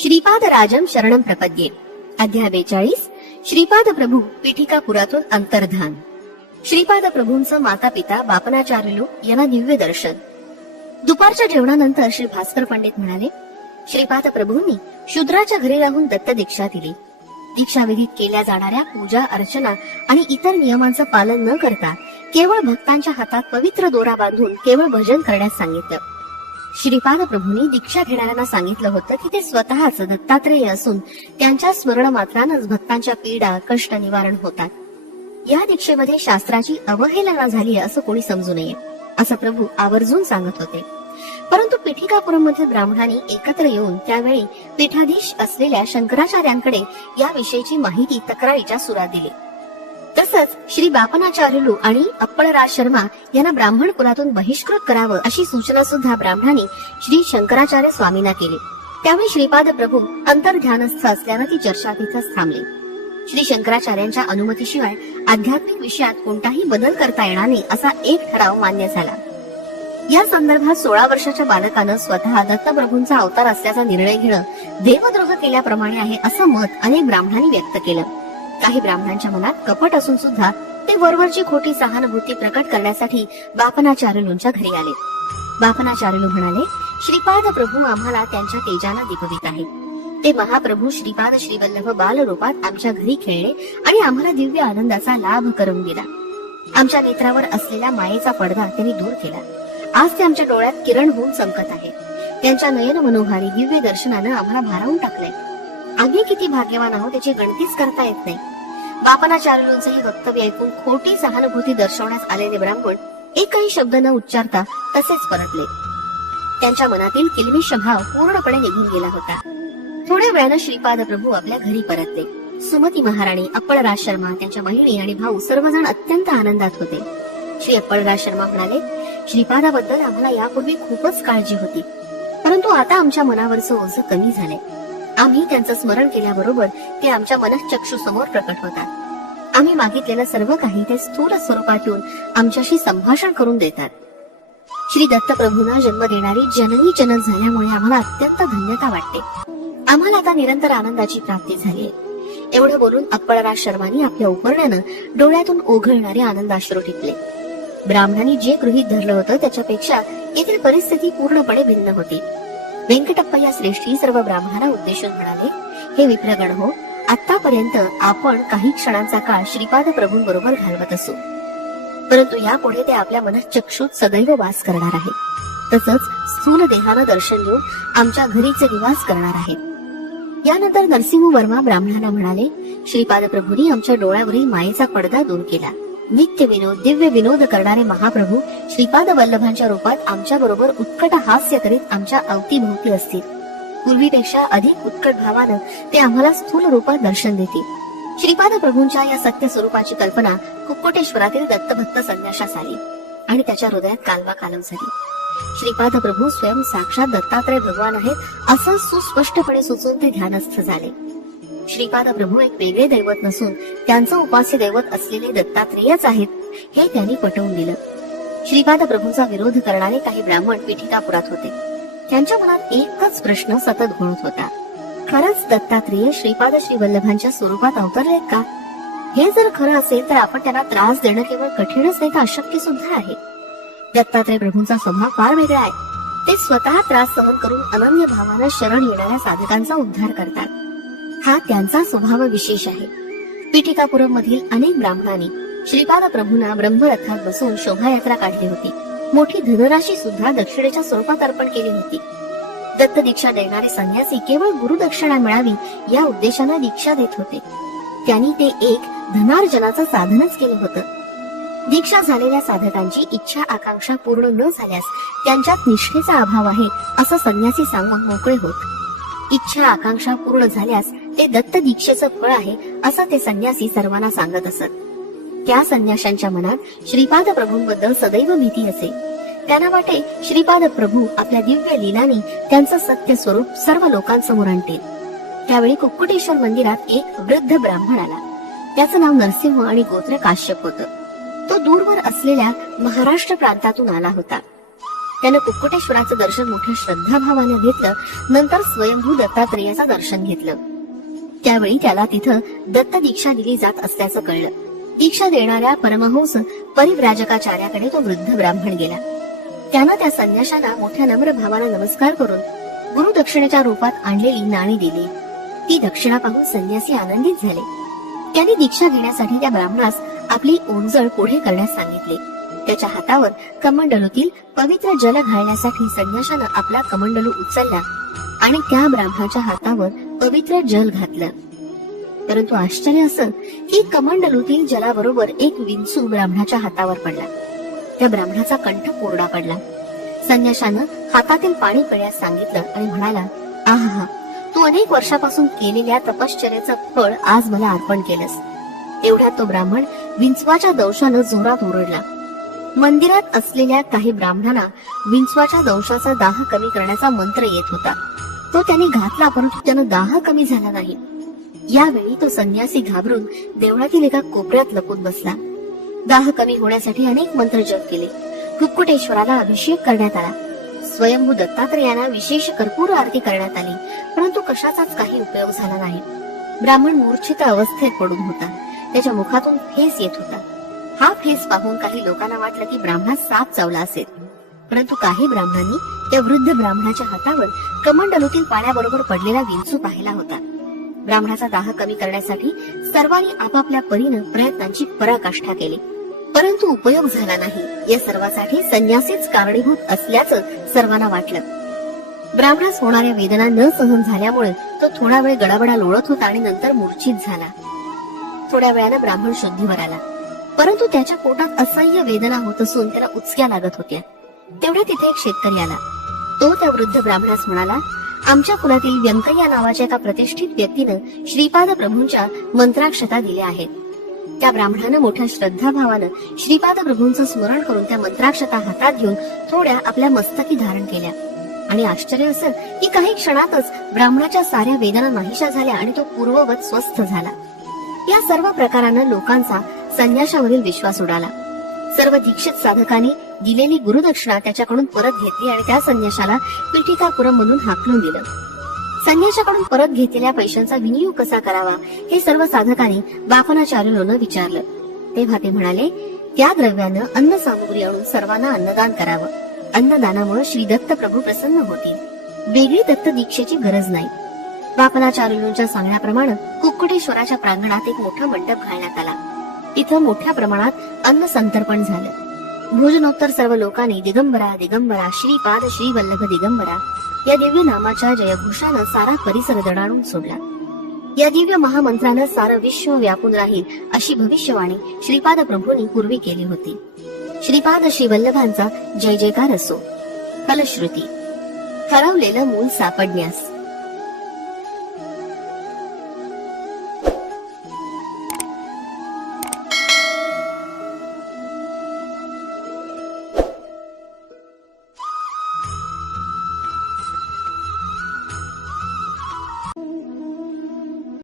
श्रीपाद राजम शरणम प्रपद्ये अध्याय बेचाळीस श्रीपाद प्रभू पीठिकापुरातून अंतर्धान श्रीपाद प्रभूंचं माता पिता बापनाचार्य लोक यांना दिव्य दर्शन दुपारच्या जेवणानंतर श्री भास्कर पंडित म्हणाले श्रीपाद प्रभूंनी शूद्राच्या घरी राहून दत्त दीक्षा दिली दीक्षाविधीत केल्या जाणाऱ्या पूजा अर्चना आणि इतर नियमांचं पालन न करता केवळ भक्तांच्या हातात पवित्र दोरा बांधून केवळ भजन करण्यास सांगितलं श्रीपाद प्रभूंनी दीक्षा घेणाऱ्यांना सांगितलं होतं की ते स्वतःच दत्तात्रेय असून त्यांच्या स्मरण मात्रानंच भक्तांच्या पीडा कष्ट निवारण होतात या दीक्षेमध्ये शास्त्राची अवहेलना झाली असं कोणी समजू नये असं प्रभू आवर्जून सांगत होते परंतु पिठिकापुरम मध्ये ब्राह्मणांनी एकत्र येऊन त्यावेळी पीठाधीश असलेल्या शंकराचार्यांकडे या विषयीची माहिती तक्रारीच्या सुरात दिली तसंच श्री बापनाचार्यू आणि राज शर्मा यांना ब्राह्मण कुलातून बहिष्कृत करावं अशी सूचना सुद्धा ब्राह्मणांनी श्री शंकराचार्य स्वामींना केली त्यावेळी श्रीपाद प्रभू अंतर असल्यानं ती चर्चा तिथंच थांबली श्री शंकराचार्यांच्या अनुमतीशिवाय आध्यात्मिक विषयात कोणताही बदल करता येणार नाही असा एक ठराव मान्य झाला या संदर्भात सोळा वर्षाच्या बालकानं स्वतः दत्तप्रभूंचा अवतार असल्याचा निर्णय घेणं देवद्रोह केल्याप्रमाणे आहे असं मत अनेक ब्राह्मणांनी व्यक्त केलं काही ब्राह्मणांच्या मनात कपट असून सुद्धा ते वरवरची खोटी सहानुभूती प्रकट करण्यासाठी बापनाचार्यूंच्या घरी आले बापनाचार्यू म्हणाले श्रीपाद प्रभू आम्हाला त्यांच्या तेजानं दिपवित आहे ते महाप्रभू श्रीपाद श्रीवल्लभ बाल रूपात आमच्या घरी खेळले आणि आम्हाला दिव्य आनंदाचा लाभ करून दिला आमच्या नेत्रावर असलेला मायेचा पडदा त्यांनी दूर केला आज ते आमच्या डोळ्यात किरण होऊन संकत आहे त्यांच्या नयन मनोहारी दिव्य दर्शनानं आम्हाला भारावून टाकलंय आम्ही किती भाग्यवान आहोत त्याची गणतीच करता येत नाही बापना चारुलूंचं हे वक्तव्य ऐकून खोटी सहानुभूती दर्शवण्यास आलेले ब्राह्मण एकही शब्द न उच्चारता तसेच परतले त्यांच्या मनातील किलमिश भाव पूर्णपणे निघून गेला होता थोड्या वेळानं श्रीपाद प्रभू आपल्या घरी परतले सुमती महाराणी अप्पळराज शर्मा त्यांच्या बहिणी आणि भाऊ सर्वजण अत्यंत आनंदात होते श्री अप्पळराज शर्मा म्हणाले श्रीपादाबद्दल आम्हाला यापूर्वी खूपच काळजी होती परंतु आता आमच्या मनावरचं ओझ कमी झालंय आम्ही त्यांचं स्मरण केल्याबरोबर ते आमच्या मनचक्षू समोर प्रकट होतात आम्ही मागितलेलं सर्व काही ते स्थूल स्वरूपात येऊन आमच्याशी संभाषण करून देतात श्री दत्तप्रभूंना जन्म देणारी जननी जनक झाल्यामुळे आम्हाला अत्यंत धन्यता वाटते आम्हाला आता निरंतर आनंदाची प्राप्ती झाली एवढं बोलून अप्पळराज शर्मानी आपल्या उपरण्यानं डोळ्यातून ओघळणारे आनंदाश्रू टिपले ब्राह्मणांनी जे गृहित धरलं होतं त्याच्यापेक्षा येथील परिस्थिती पूर्णपणे भिन्न होती व्यंकटप्पा श्रेष्ठी सर्व ब्राह्मणा उद्देशून म्हणाले हे विप्रगण हो आतापर्यंत आपण काही क्षणांचा काळ श्रीपाद बरोबर घालवत असू परंतु यापुढे ते आपल्या मनात चक्षुत सदैव वास करणार आहेत तसंच स्थूल देहानं दर्शन घेऊन आमच्या घरीचे निवास करणार आहेत यानंतर नरसिंह वर्मा ब्राह्मणांना म्हणाले श्रीपाद प्रभूंनी आमच्या डोळ्यावरील मायेचा पडदा दूर केला नित्य विनोद दिव्य विनोद करणारे महाप्रभू श्रीपाद वल्लभांच्या रूपात आमच्या बरोबर उत्कट हास्य करीत आमच्या भोवती असतील पूर्वीपेक्षा अधिक उत्कट भावानं ते आम्हाला स्थूल रूपात दर्शन देतील श्रीपाद प्रभूंच्या या सत्य स्वरूपाची कल्पना कुक्कुटेश्वरातील दत्तभक्त संन्याशास आली आणि त्याच्या हृदयात कालवा कालव झाली श्रीपाद प्रभू स्वयं साक्षात दत्तात्रय भगवान आहेत असं सुस्पष्टपणे सुचून ते ध्यानस्थ झाले श्रीपाद प्रभू एक वेगळे दैवत नसून त्यांचं उपास्य दैवत असलेले दत्तात्रेयच आहेत हे त्यांनी पटवून दिलं श्रीपाद प्रभूंचा विरोध करणारे काही ब्राह्मण पीठितापुरात होते त्यांच्या मनात एकच प्रश्न सतत घोळत होता खरंच दत्तात्रेय श्रीपाद श्री वल्लभांच्या स्वरूपात अवतरलेत का हे जर खरं असेल तर आपण त्यांना त्रास देणं केवळ कठीणच नाही तर अशक्य सुद्धा आहे दत्तात्रेय प्रभूंचा स्वभाव फार वेगळा आहे ते स्वतः त्रास सहन करून अनन्य भावानं शरण येणाऱ्या साधकांचा उद्धार करतात हा त्यांचा स्वभाव विशेष आहे पीठिकापुरम मधील अनेक ब्राह्मणांनी श्रीपाद प्रभूंना ब्रह्मरथात बसून शोभायात्रा काढली होती मोठी धनराशी सुद्धा दक्षिणेच्या स्वरूपात अर्पण केली होती दत्त दीक्षा देणारे संन्यासी केवळ गुरुदक्षिणा मिळावी या उद्देशाने दीक्षा देत होते त्यांनी ते एक धनार्जनाचं साधनच केलं होतं दीक्षा झालेल्या साधकांची इच्छा आकांक्षा पूर्ण न झाल्यास त्यांच्यात निष्ठेचा अभाव आहे असं संन्यासी सांगून मोकळे होत इच्छा आकांक्षा पूर्ण झाल्यास ते दत्त दीक्षेचं फळ आहे असं ते संन्यासी सर्वांना सांगत असत त्या संन्याशांच्या मनात श्रीपाद प्रभूंबद्दल सदैव भीती असे त्यांना वाटे श्रीपाद प्रभू आपल्या दिव्य लीलाने त्यांचं सत्य स्वरूप सर्व लोकांसमोर आणतील त्यावेळी कुक्कुटेश्वर मंदिरात एक वृद्ध ब्राह्मण आला त्याचं नाव नरसिंह आणि गोत्र काश्यप होत तो दूरवर असलेल्या महाराष्ट्र प्रांतातून आला होता त्यानं कुक्कुटेश्वराचं दर्शन मोठ्या श्रद्धाभावाने घेतलं नंतर स्वयंभू दत्तात्रेयाचं दर्शन घेतलं त्यावेळी त्याला तिथं दत्त दीक्षा दिली जात असल्याचं कळलं दीक्षा देणाऱ्या परमहंस परिव्राजकाचार्याकडे तो वृद्ध ब्राह्मण गेला त्यानं त्या संन्याशाला मोठ्या नम्र भावाला नमस्कार करून गुरु दक्षिणेच्या रूपात आणलेली नाणी दिली ती दक्षिणा पाहून संन्यासी आनंदित झाले त्याने दीक्षा घेण्यासाठी त्या ब्राह्मणास आपली ओंजळ पुढे करण्यास सांगितले त्याच्या हातावर कमंडलूतील पवित्र जल घालण्यासाठी संन्याशानं आपला कमंडलू उचलला आणि त्या ब्राह्मणाच्या हातावर पवित्र जल घातलं परंतु आश्चर्य असं की कमंडलूतील जलाबरोबर एक विंचू ब्राह्मणाच्या हातावर पडला त्या ब्राह्मणाचा कंठ कोरडा पडला संन्याशानं हातातील पाणी पिण्यास सांगितलं आणि म्हणाला आहा तू अनेक वर्षापासून केलेल्या तपश्चर्याचं फळ आज मला अर्पण केलंस एवढ्यात तो ब्राह्मण विंचवाच्या दंशानं जोरात ओरडला मंदिरात असलेल्या काही ब्राह्मणांना विंचवाच्या दंशाचा दाह कमी करण्याचा मंत्र येत होता तो त्याने घातला परंतु त्यानं दाह कमी झाला नाही यावेळी तो संन्यासी घाबरून देवळातील एका कोपऱ्यात लपून बसला दाह कमी होण्यासाठी अनेक मंत्र जप केले कुक्कुटेश्वराला अभिषेक करण्यात आला स्वयंभू दत्तात्रयांना विशेष कर्पूर आरती करण्यात आली परंतु कशाचाच काही उपयोग झाला नाही ब्राह्मण मूर्छित अवस्थेत पडून होता त्याच्या मुखातून फेस येत होता हा फेस पाहून काही लोकांना वाटलं की ब्राह्मणास साप चावला असेल परंतु काही ब्राह्मणांनी त्या वृद्ध ब्राह्मणाच्या हातावर कमंडलूतील पाण्याबरोबर पडलेला विंचू पाहिला होता ब्राह्मणाचा दाह कमी करण्यासाठी सर्वांनी आपापल्या परीनं प्रयत्नांची पराकाष्ठा केली परंतु उपयोग झाला नाही या सर्वासाठी संन्यासीच कारणीभूत असल्याचं सर्वांना वाटलं ब्राह्मणास होणाऱ्या वेदना न सहन झाल्यामुळे तो थोडा वेळ गडाबडा लोळत होता आणि नंतर मूर्छित झाला थोड्या वेळानं ब्राह्मण शुद्धीवर आला परंतु त्याच्या पोटात असह्य वेदना होत असून त्याला उचक्या लागत होत्या तेवढा तिथे एक शेतकरी आला तो त्या वृद्ध ब्राह्मणास म्हणाला आमच्या कुलातील व्यंकय्या नावाच्या एका प्रतिष्ठित व्यक्तीनं श्रीपाद प्रभूंच्या मंत्राक्षता दिल्या आहेत त्या ब्राह्मणानं मोठ्या भावानं श्रीपाद प्रभूंचं स्मरण करून त्या मंत्राक्षता हातात घेऊन थोड्या आपल्या मस्तकी धारण केल्या आणि आश्चर्य असं की काही क्षणातच ब्राह्मणाच्या साऱ्या वेदना नाहीशा झाल्या आणि तो पूर्ववत स्वस्थ झाला या सर्व प्रकारानं लोकांचा संन्याशावरील विश्वास उडाला सर्व दीक्षित साधकांनी दिलेली गुरुदक्षिणा त्याच्याकडून परत घेतली आणि त्या संन्याशाला पीठिकापुरम म्हणून हाकलून दिलं संन्याशाकडून परत घेतलेल्या पैशांचा विनियोग कसा करावा हे सर्व साधकांनी बापनाचार्यून विचारलं तेव्हा ते म्हणाले त्या द्रव्यानं अन्न सामुग्री आणून सर्वांना अन्नदान करावं अन्नदानामुळे श्री दत्त प्रभू प्रसन्न होतील वेगळी दत्त दीक्षेची गरज नाही बापनाचार्यूंच्या सांगण्याप्रमाणे कुक्कुटेश्वराच्या प्रांगणात एक मोठा मंडप घालण्यात आला इथं मोठ्या प्रमाणात अन्न संतर्पण झालं भोजनोत्तर सर्व लोकांनी दिगंबरा दिगंबरा श्रीपाद श्री वल्लभ दिगंबरा या दिव्य नामाच्या जयघोषानं सारा परिसर दणाणून सोडला या दिव्य महामंत्रानं सारं विश्व व्यापून राहील अशी भविष्यवाणी श्रीपाद प्रभूंनी पूर्वी केली होती श्रीपाद श्री जय जयकार असो फलश्रुती ठरवलेलं मूल सापडण्यास